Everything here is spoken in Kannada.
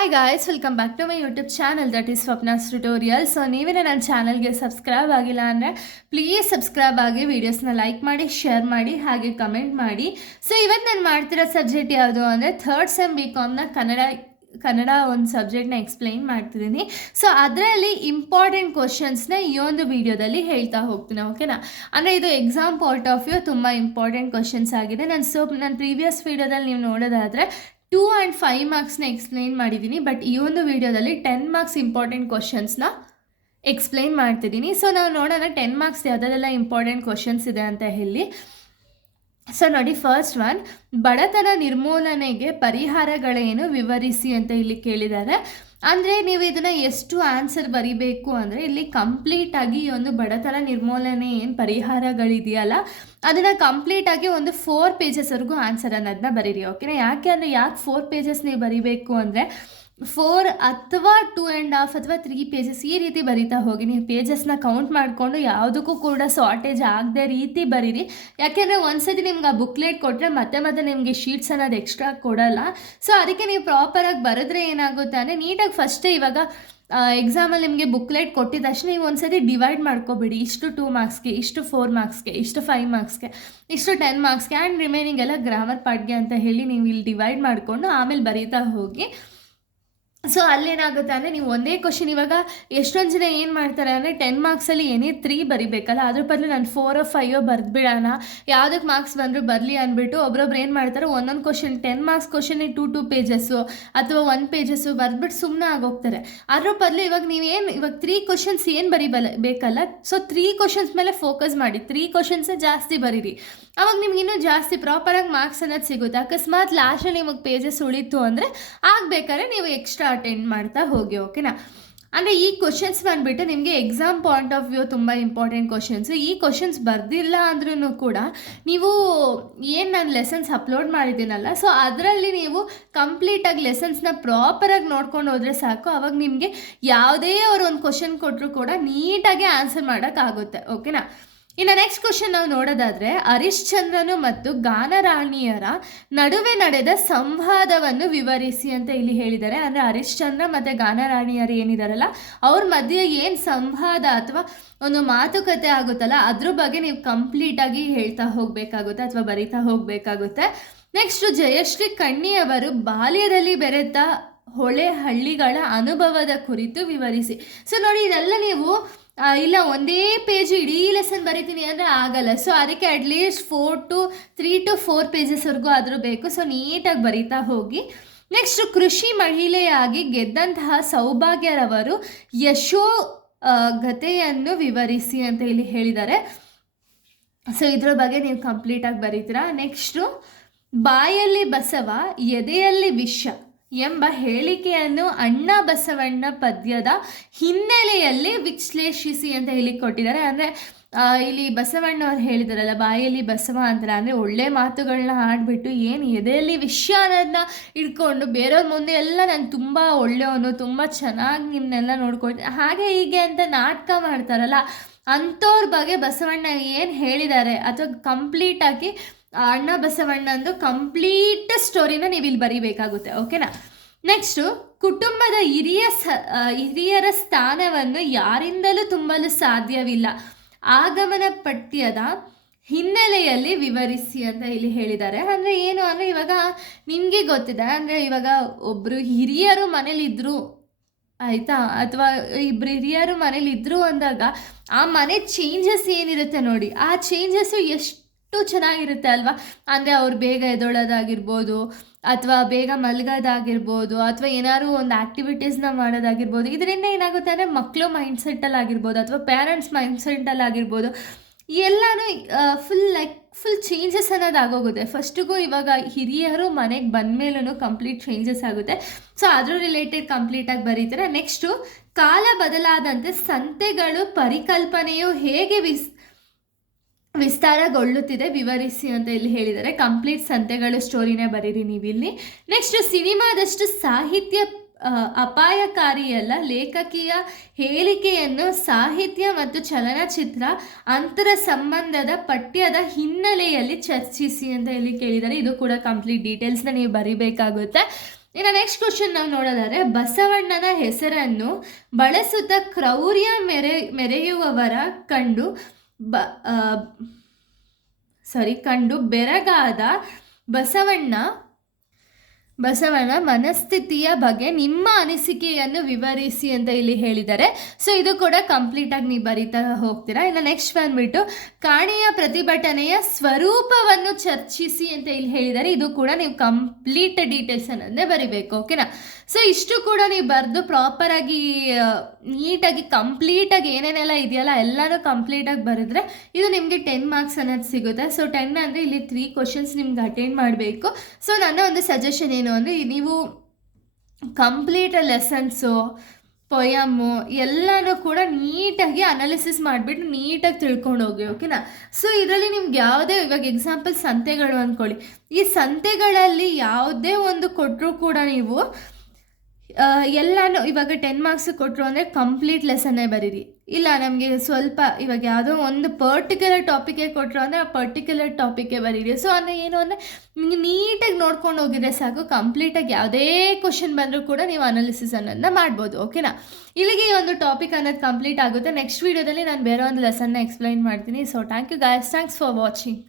Hi guys, welcome back to my YouTube channel that is Swapna's tutorial. So ನೀವೇನೇ ನನ್ನ ಚಾನಲ್ಗೆ ಸಬ್ಸ್ಕ್ರೈಬ್ ಆಗಿಲ್ಲ ಅಂದರೆ ಪ್ಲೀಸ್ ಸಬ್ಸ್ಕ್ರೈಬ್ ಆಗಿ, ವೀಡಿಯೋಸ್ನ ಲೈಕ್ ಮಾಡಿ, ಶೇರ್ ಮಾಡಿ, ಹಾಗೆ ಕಮೆಂಟ್ ಮಾಡಿ. ಸೊ ಇವತ್ತು ನಾನು ಮಾಡ್ತಿರೋ ಸಬ್ಜೆಕ್ಟ್ ಯಾವುದು ಅಂದರೆ ಥರ್ಡ್ ಸೆಮ್ BComನ ಕನ್ನಡ ಒಂದು ಸಬ್ಜೆಕ್ಟ್ನ ಎಕ್ಸ್ಪ್ಲೈನ್ ಮಾಡ್ತಿದ್ದೀನಿ. ಸೊ ಅದರಲ್ಲಿ ಇಂಪಾರ್ಟೆಂಟ್ ಕ್ವಶನ್ಸ್ನ ಈ ಒಂದು ವಿಡಿಯೋದಲ್ಲಿ ಹೇಳ್ತಾ ಹೋಗ್ತೀನಿ, ಓಕೆನಾ. ಅಂದರೆ ಇದು ಎಕ್ಸಾಮ್ ಪಾಯಿಂಟ್ ಆಫ್ ವ್ಯೂ ತುಂಬ ಇಂಪಾರ್ಟೆಂಟ್ ಕ್ವಶನ್ಸ್ ಆಗಿದೆ. ನನ್ನ ಪ್ರೀವಿಯಸ್ ವಿಡಿಯೋದಲ್ಲಿ ನೀವು ನೋಡೋದಾದರೆ 2 and 5 ಮಾರ್ಕ್ಸ್ನ ಎಕ್ಸ್ಪ್ಲೈನ್ ಮಾಡಿದ್ದೀನಿ. ಬಟ್ ಈ ಒಂದು ವಿಡಿಯೋದಲ್ಲಿ 10 ಮಾರ್ಕ್ಸ್ ಇಂಪಾರ್ಟೆಂಟ್ ಕ್ವಶನ್ಸ್ನ ಎಕ್ಸ್ಪ್ಲೈನ್ ಮಾಡ್ತಿದ್ದೀನಿ. ಸೊ ನಾವು ನೋಡೋಣ 10 ಮಾರ್ಕ್ಸ್ ಯಾವುದೆಲ್ಲ ಇಂಪಾರ್ಟೆಂಟ್ ಕ್ವಶನ್ಸ್ ಇದೆ ಅಂತ ಹೇಳಿ. ಸೊ ನೋಡಿ, ಫಸ್ಟ್ ಒನ್, ಬಡತನ ನಿರ್ಮೂಲನೆಗೆ ಪರಿಹಾರಗಳೇನು ವಿವರಿಸಿ ಅಂತ ಇಲ್ಲಿ ಕೇಳಿದ್ದಾರೆ. ಅಂದರೆ ನೀವು ಇದನ್ನು ಎಷ್ಟು ಆನ್ಸರ್ ಬರಿಬೇಕು ಅಂದರೆ ಇಲ್ಲಿ ಕಂಪ್ಲೀಟಾಗಿ ಈ ಒಂದು ಬಡತನ ನಿರ್ಮೂಲನೆ ಏನು ಪರಿಹಾರಗಳಿದೆಯಲ್ಲ ಅದನ್ನು ಕಂಪ್ಲೀಟಾಗಿ ಒಂದು 4 ಪೇಜಸ್ವರೆಗೂ ಆನ್ಸರ್ ಅನ್ನೋದನ್ನ ಬರೀರಿ, ಓಕೆನಾ. ಯಾಕೆ 4 ಪೇಜಸ್ ನೀವು ಬರೀಬೇಕು ಅಂದರೆ 4 ಅಥವಾ 2.5 ಅಥವಾ 3 ಪೇಜಸ್ ಈ ರೀತಿ ಬರಿತಾ ಹೋಗಿ. ನೀವು ಪೇಜಸ್ನ ಕೌಂಟ್ ಮಾಡಿಕೊಂಡು ಯಾವುದಕ್ಕೂ ಕೂಡ ಶಾರ್ಟೇಜ್ ಆಗದೆ ರೀತಿ ಬರೀರಿ. ಯಾಕೆಂದರೆ ಒಂದ್ಸತಿ ನಿಮ್ಗೆ ಆ ಬುಕ್ಲೆಟ್ ಕೊಟ್ಟರೆ ಮತ್ತೆ ನಿಮಗೆ ಶೀಟ್ಸ್ ಅನ್ನೋದು ಎಕ್ಸ್ಟ್ರಾ ಕೊಡೋಲ್ಲ. ಸೊ ಅದಕ್ಕೆ ನೀವು ಪ್ರಾಪರಾಗಿ ಬರೆದ್ರೆ ಏನಾಗುತ್ತೆ ಅಂದರೆ ನೀಟಾಗಿ ಫಸ್ಟೇ ಇವಾಗ ಎಕ್ಸಾಮಲ್ಲಿ ನಿಮಗೆ ಬುಕ್ಲೆಟ್ ಕೊಟ್ಟಿದ ತಕ್ಷಣ ನೀವು ಒಂದ್ಸತಿ ಡಿವೈಡ್ ಮಾಡ್ಕೊಬೇಡಿ. ಇಷ್ಟು 2 ಮಾರ್ಕ್ಸ್ಗೆ, ಇಷ್ಟು 4 ಮಾರ್ಕ್ಸ್ಗೆ, ಇಷ್ಟು 5 ಮಾರ್ಕ್ಸ್ಗೆ, ಇಷ್ಟು 10 ಮಾರ್ಕ್ಸ್ಗೆ ಆ್ಯಂಡ್ ರಿಮೈನಿಂಗ್ ಎಲ್ಲ ಗ್ರಾಮರ್ ಪಾರ್ಟ್ಗೆ ಅಂತ ಹೇಳಿ ನೀವು ಇಲ್ಲಿ ಡಿವೈಡ್ ಮಾಡಿಕೊಂಡು ಆಮೇಲೆ ಬರೀತಾ ಹೋಗಿ. ಸೊ ಅಲ್ಲೇನಾಗುತ್ತೆ ಅಂದರೆ ನೀವು ಒಂದೇ ಕ್ವಶನ್, ಇವಾಗ ಎಷ್ಟೊಂದು ಜನ ಏನು ಮಾಡ್ತಾರೆ ಅಂದರೆ 10 ಮಾರ್ಕ್ಸಲ್ಲಿ ಏನೇ 3 ಬರಿಬೇಕಲ್ಲ, ಅದ್ರ ಬದಲು ನಾನು 4 or 5 ಬರೆದ್ಬಿಡೋಣ, ಯಾವುದಕ್ಕೆ ಮಾರ್ಕ್ಸ್ ಬಂದರೂ ಬರಲಿ ಅಂದ್ಬಿಟ್ಟು ಒಬ್ಬೊಬ್ರು ಏನು ಮಾಡ್ತಾರೆ, ಒಂದೊಂದು ಕ್ವಶನ್ 10 ಮಾರ್ಕ್ಸ್ ಕ್ವಶನ್ 2 ಪೇಜಸ್ಸು ಅಥವಾ 1 ಪೇಜಸ್ಸು ಬರೆದ್ಬಿಟ್ಟು ಸುಮ್ಮನೆ ಆಗೋಗ್ತಾರೆ. ಅದ್ರ ಬದಲು ಇವಾಗ 3 ಕ್ವಶನ್ಸ್ ಏನು ಬೇಕಲ್ಲ, ಸೊ 3 ಕ್ವಶನ್ಸ್ ಮೇಲೆ ಫೋಕಸ್ ಮಾಡಿ, 3 ಕ್ವಶನ್ಸೇ ಜಾಸ್ತಿ ಬರೀರಿ. ಅವಾಗ ನಿಮ್ಗೆ ಇನ್ನೂ ಜಾಸ್ತಿ ಪ್ರಾಪರಾಗಿ ಮಾರ್ಕ್ಸ್ ಅನ್ನೋದು ಸಿಗುತ್ತೆ. ಅಕಸ್ಮಾತ್ ಲಾಸ್ಟಲ್ಲಿ ನಿಮಗೆ ಪೇಜಸ್ ಉಳಿತು ಅಂದರೆ ಆಗಬೇಕಾದ್ರೆ ನೀವು ಎಕ್ಸ್ಟ್ರಾ ಅಟೆಂಡ್ ಮಾಡ್ತಾ ಹೋಗಿ, ಓಕೆನಾ. ಅಂದರೆ ಈ ಕ್ವಶನ್ಸ್ ಬಂದುಬಿಟ್ಟು ನಿಮಗೆ ಎಕ್ಸಾಮ್ ಪಾಯಿಂಟ್ ಆಫ್ ವ್ಯೂ ತುಂಬ ಇಂಪಾರ್ಟೆಂಟ್ ಕ್ವಶನ್ಸು. ಈ ಕ್ವಶನ್ಸ್ ಬರ್ದಿಲ್ಲ ಅಂದ್ರೂ ಕೂಡ ನೀವು ಏನು ನಾನು ಲೆಸನ್ಸ್ ಅಪ್ಲೋಡ್ ಮಾಡಿದ್ದೀನಲ್ಲ, ಸೊ ಅದರಲ್ಲಿ ನೀವು ಕಂಪ್ಲೀಟಾಗಿ ಲೆಸನ್ಸ್ನ ಪ್ರಾಪರಾಗಿ ನೋಡ್ಕೊಂಡು ಹೋದರೆ ಸಾಕು. ಅವಾಗ ನಿಮಗೆ ಯಾವುದೇ ಅವರು ಒಂದು ಕ್ವಶನ್ ಕೊಟ್ಟರು ಕೂಡ ನೀಟಾಗಿ ಆನ್ಸರ್ ಮಾಡೋಕ್ಕಾಗುತ್ತೆ, ಓಕೆನಾ. ಇನ್ನು ನೆಕ್ಸ್ಟ್ ಕ್ವಶನ್ ನಾವು ನೋಡೋದಾದರೆ, ಹರಿಶ್ಚಂದ್ರನು ಮತ್ತು ಗಾನರಾಣಿಯರ ನಡುವೆ ನಡೆದ ಸಂವಾದವನ್ನು ವಿವರಿಸಿ ಅಂತ ಇಲ್ಲಿ ಹೇಳಿದ್ದಾರೆ. ಅಂದರೆ ಹರಿಶ್ಚಂದ್ರ ಮತ್ತು ಗಾನರಾಣಿಯರು ಏನಿದಾರಲ್ಲ ಅವ್ರ ಮಧ್ಯೆ ಏನು ಸಂವಾದ ಅಥವಾ ಒಂದು ಮಾತುಕತೆ ಆಗುತ್ತಲ್ಲ ಅದ್ರ ಬಗ್ಗೆ ನೀವು ಕಂಪ್ಲೀಟಾಗಿ ಹೇಳ್ತಾ ಹೋಗಬೇಕಾಗುತ್ತೆ ಅಥವಾ ಬರಿತಾ ಹೋಗಬೇಕಾಗುತ್ತೆ. ನೆಕ್ಸ್ಟು, ಜಯಶ್ರೀ ಕಣ್ಣಿಯವರು ಬಾಲ್ಯದಲ್ಲಿ ಬೆರೆತ ಹೊಳೆ ಹಳ್ಳಿಗಳ ಅನುಭವದ ಕುರಿತು ವಿವರಿಸಿ. ಸೊ ನೋಡಿ, ಇದೆಲ್ಲ ನೀವು ಇಲ್ಲ ಒಂದೇ ಪೇಜ್ ಇಡೀ ಲೆಸನ್ ಬರಿತೀನಿ ಅಂದರೆ ಆಗಲ್ಲ. ಸೊ ಅದಕ್ಕೆ ಅಟ್ಲೀಸ್ಟ್ 3 to 4 ಪೇಜಸ್ವರೆಗೂ ಆದರೂ ಬೇಕು. ಸೊ ನೀಟಾಗಿ ಬರಿತಾ ಹೋಗಿ. ನೆಕ್ಸ್ಟ್, ಕೃಷಿ ಮಹಿಳೆಯಾಗಿ ಗೆದ್ದಂತಹ ಸೌಭಾಗ್ಯರವರು ಯಶೋಗತೆಯನ್ನು ವಿವರಿಸಿ ಅಂತ ಇಲ್ಲಿ ಹೇಳಿದ್ದಾರೆ. ಸೊ ಇದ್ರ ಬಗ್ಗೆ ನೀವು ಕಂಪ್ಲೀಟಾಗಿ ಬರೀತೀರಾ. ನೆಕ್ಸ್ಟು, ಬಾಯಲ್ಲಿ ಬಸವ ಎದೆಯಲ್ಲಿ ವಿಷ ಎಂಬ ಹೇಳಿಕೆಯನ್ನು ಅಣ್ಣ ಬಸವಣ್ಣ ಪದ್ಯದ ಹಿನ್ನೆಲೆಯಲ್ಲಿ ವಿಶ್ಲೇಷಿಸಿ ಅಂತ ಹೇಳಿ ಕೊಟ್ಟಿದ್ದಾರೆ. ಅಂದರೆ ಇಲ್ಲಿ ಬಸವಣ್ಣ ಅವ್ರು ಹೇಳಿದಾರಲ್ಲ, ಬಾಯಲ್ಲಿ ಬಸವ ಅಂತಾರೆ, ಅಂದರೆ ಒಳ್ಳೆ ಮಾತುಗಳನ್ನ ಆಡ್ಬಿಟ್ಟು ಏನು ಎದೆಯಲ್ಲಿ ವಿಷಯ ಅನ್ನೋದನ್ನ ಇಟ್ಕೊಂಡು ಬೇರೆಯವ್ರ ಮುಂದೆ ಎಲ್ಲ ನಾನು ತುಂಬ ಒಳ್ಳೆಯವನು, ತುಂಬ ಚೆನ್ನಾಗಿ ನಿಮ್ಮನ್ನೆಲ್ಲ ನೋಡ್ಕೊಳ್ತೀನಿ ಹಾಗೆ ಹೀಗೆ ಅಂತ ನಾಟಕ ಮಾಡ್ತಾರಲ್ಲ, ಅಂಥವ್ರ ಬಗ್ಗೆ ಬಸವಣ್ಣ ಏನು ಹೇಳಿದ್ದಾರೆ ಅಥವಾ ಕಂಪ್ಲೀಟಾಗಿ ಅಣ್ಣ ಬಸವಣ್ಣಂದು ಕಂಪ್ಲೀಟ್ ಸ್ಟೋರಿನ ನೀವು ಇಲ್ಲಿ ಬರೀಬೇಕಾಗುತ್ತೆ, ಓಕೆನಾ. ನೆಕ್ಸ್ಟು, ಕುಟುಂಬದ ಹಿರಿಯರ ಸ್ಥಾನವನ್ನು ಯಾರಿಂದಲೂ ತುಂಬಲು ಸಾಧ್ಯವಿಲ್ಲ, ಆಗಮನ ಪಠ್ಯದ ಹಿನ್ನೆಲೆಯಲ್ಲಿ ವಿವರಿಸಿ ಅಂತ ಇಲ್ಲಿ ಹೇಳಿದ್ದಾರೆ. ಅಂದರೆ ಏನು ಅಂದರೆ ಇವಾಗ ನಿಮಗೆ ಗೊತ್ತಿದೆ, ಅಂದರೆ ಇವಾಗ ಒಬ್ಬರು ಹಿರಿಯರು ಮನೇಲಿದ್ದರು ಆಯಿತಾ, ಅಥವಾ ಇಬ್ಬರು ಹಿರಿಯರು ಮನೇಲಿದ್ದರು ಅಂದಾಗ ಆ ಮನೆ ಚೇಂಜಸ್ ಏನಿರುತ್ತೆ ನೋಡಿ, ಆ ಚೇಂಜಸ್ಸು ಎಷ್ಟು ಚೆನ್ನಾಗಿರುತ್ತೆ ಅಲ್ವಾ. ಅಂದರೆ ಅವ್ರು ಬೇಗ ಎದ್ದೊಳೋದಾಗಿರ್ಬೋದು ಅಥವಾ ಬೇಗ ಮಲಗೋದಾಗಿರ್ಬೋದು ಅಥವಾ ಏನಾದ್ರು ಒಂದು ಆ್ಯಕ್ಟಿವಿಟೀಸ್ನ ಮಾಡೋದಾಗಿರ್ಬೋದು. ಇದರಿಂದ ಏನಾಗುತ್ತೆ ಅಂದರೆ ಮಕ್ಕಳು ಮೈಂಡ್ಸೆಟ್ಟಲ್ಲಾಗಿರ್ಬೋದು ಅಥವಾ ಪೇರೆಂಟ್ಸ್ ಮೈಂಡ್ಸೆಟ್ಟಲ್ಲಾಗಿರ್ಬೋದು ಎಲ್ಲನೂ ಫುಲ್ ಚೇಂಜಸ್ ಅನ್ನೋದು ಆಗೋಗುತ್ತೆ. ಫಸ್ಟಿಗೂ ಇವಾಗ ಹಿರಿಯರು ಮನೆಗೆ ಬಂದಮೇಲೂ ಕಂಪ್ಲೀಟ್ ಚೇಂಜಸ್ ಆಗುತ್ತೆ. ಸೊ ಅದ್ರ ರಿಲೇಟೆಡ್ ಕಂಪ್ಲೀಟಾಗಿ ಬರೀತಾರೆ. ನೆಕ್ಸ್ಟು, ಕಾಲ ಬದಲಾದಂತೆ ಸಂತೆಗಳು ಪರಿಕಲ್ಪನೆಯು ಹೇಗೆ ವಿಸ್ತಾರಗೊಳ್ಳುತ್ತಿದೆ ವಿವರಿಸಿ ಅಂತ ಇಲ್ಲಿ ಹೇಳಿದ್ದಾರೆ. ಕಂಪ್ಲೀಟ್ ಸಂತೆಗಳು ಸ್ಟೋರಿನೇ ಬರೀರಿ ನೀವಿಲ್ಲಿ. ನೆಕ್ಸ್ಟ್, ಸಿನಿಮಾದಷ್ಟು ಸಾಹಿತ್ಯ ಅಪಾಯಕಾರಿಯಲ್ಲ, ಲೇಖಕಿಯ ಹೇಳಿಕೆಯನ್ನು ಸಾಹಿತ್ಯ ಮತ್ತು ಚಲನಚಿತ್ರ ಅಂತರ ಸಂಬಂಧದ ಪಠ್ಯದ ಹಿನ್ನೆಲೆಯಲ್ಲಿ ಚರ್ಚಿಸಿ ಅಂತ ಇಲ್ಲಿ ಕೇಳಿದ್ದಾರೆ. ಇದು ಕೂಡ ಕಂಪ್ಲೀಟ್ ಡೀಟೇಲ್ಸ್ನ ನೀವು ಬರೀಬೇಕಾಗುತ್ತೆ. ಇನ್ನು ನೆಕ್ಸ್ಟ್ ಕ್ವಶನ್ ನಾವು ನೋಡೋದಾದರೆ, ಬಸವಣ್ಣನ ಹೆಸರನ್ನು ಬಳಸುತ್ತಾ ಕ್ರೌರ್ಯ ಮೆರೆಯುವವರ ಕಂಡು ಬೆರಗಾದ ಬಸವನ ಮನಸ್ಥಿತಿಯ ಬಗ್ಗೆ ನಿಮ್ಮ ಅನಿಸಿಕೆಯನ್ನು ವಿವರಿಸಿ ಅಂತ ಇಲ್ಲಿ ಹೇಳಿದ್ದಾರೆ. ಸೊ ಇದು ಕೂಡ ಕಂಪ್ಲೀಟಾಗಿ ನೀವು ಬರೀತಾ ಹೋಗ್ತೀರಾ. ಇನ್ನು ನೆಕ್ಸ್ಟ್ ಬಂದ್ಬಿಟ್ಟು ಕಾಣೆಯ ಪ್ರತಿಭಟನೆಯ ಸ್ವರೂಪವನ್ನು ಚರ್ಚಿಸಿ ಅಂತ ಇಲ್ಲಿ ಹೇಳಿದ್ದಾರೆ. ಇದು ಕೂಡ ನೀವು ಕಂಪ್ಲೀಟ್ ಡೀಟೇಲ್ಸ್ ಅನ್ನೋದೇ ಬರಿಬೇಕು, ಓಕೆನಾ. ಸೊ ಇಷ್ಟು ಕೂಡ ನೀವು ಬರೆದು ಪ್ರಾಪರಾಗಿ ನೀಟಾಗಿ ಕಂಪ್ಲೀಟಾಗಿ ಏನೇನೆಲ್ಲ ಇದೆಯಲ್ಲ ಎಲ್ಲನೂ ಕಂಪ್ಲೀಟಾಗಿ ಬರೆದ್ರೆ ಇದು ನಿಮಗೆ 10 ಮಾರ್ಕ್ಸ್ ಅನ್ನೋದು ಸಿಗುತ್ತೆ. ಸೊ 10 ಅಂದರೆ ಇಲ್ಲಿ 3 ಕ್ವಶನ್ಸ್ ನಿಮ್ಗೆ ಅಟೆಂಡ್ ಮಾಡಬೇಕು. ಸೊ ನನ್ನ ಒಂದು ಸಜೆಷನ್ ಏನು ಅಂದರೆ, ನೀವು ಕಂಪ್ಲೀಟ್ ಲೆಸನ್ಸು ಪೊಯಮ್ಮು ಎಲ್ಲನೂ ಕೂಡ ನೀಟಾಗಿ ಅನಾಲಿಸಿಸ್ ಮಾಡಿಬಿಟ್ಟು ನೀಟಾಗಿ ತಿಳ್ಕೊಂಡು ಹೋಗಿ, ಓಕೆನಾ. ಸೊ ಇದರಲ್ಲಿ ನಿಮ್ಗೆ ಯಾವುದೇ, ಇವಾಗ ಎಕ್ಸಾಂಪಲ್ ಸಂತೆಗಳು ಅಂದ್ಕೊಳ್ಳಿ, ಈ ಸಂತೆಗಳಲ್ಲಿ ಯಾವುದೇ ಒಂದು ಕೊಟ್ಟರೂ ಕೂಡ ನೀವು ಎಲ್ಲನೂ ಇವಾಗ 10 ಮಾರ್ಕ್ಸ್ ಕೊಟ್ಟರು ಅಂದರೆ ಕಂಪ್ಲೀಟ್ ಲೆಸನ್ನೇ ಬರೀರಿ. ಇಲ್ಲ ನಮಗೆ ಸ್ವಲ್ಪ ಇವಾಗ ಯಾವುದೋ ಒಂದು ಪರ್ಟಿಕ್ಯುಲರ್ ಟಾಪಿಕೇ ಕೊಟ್ಟರು ಅಂದರೆ ಆ ಪರ್ಟಿಕ್ಯುಲರ್ ಟಾಪಿಕೇ ಬರೀರಿ. ಸೊ ಅಂದರೆ ಏನು ಅಂದರೆ ನಿಮಗೆ ನೀಟಾಗಿ ನೋಡ್ಕೊಂಡು ಹೋಗಿದ್ರೆ ಸಾಕು, ಕಂಪ್ಲೀಟಾಗಿ ಯಾವುದೇ ಕ್ವಶನ್ ಬಂದರೂ ಕೂಡ ನೀವು ಅನಾಲಿಸಿಸ್ ಅನ್ನೋದನ್ನ ಮಾಡ್ಬೋದು, ಓಕೆನಾ. ಇಲ್ಲಿಗೆ ಈ ಒಂದು ಟಾಪಿಕ್ ಅನ್ನೋದು ಕಂಪ್ಲೀಟ್ ಆಗುತ್ತೆ. ನೆಕ್ಸ್ಟ್ ವೀಡಿಯೋದಲ್ಲಿ ನಾನು ಬೇರೆ ಒಂದು ಲೆಸನ್ನ ಎಕ್ಸ್ಪ್ಲೈನ್ ಮಾಡ್ತೀನಿ. So thank you guys, thanks for watching.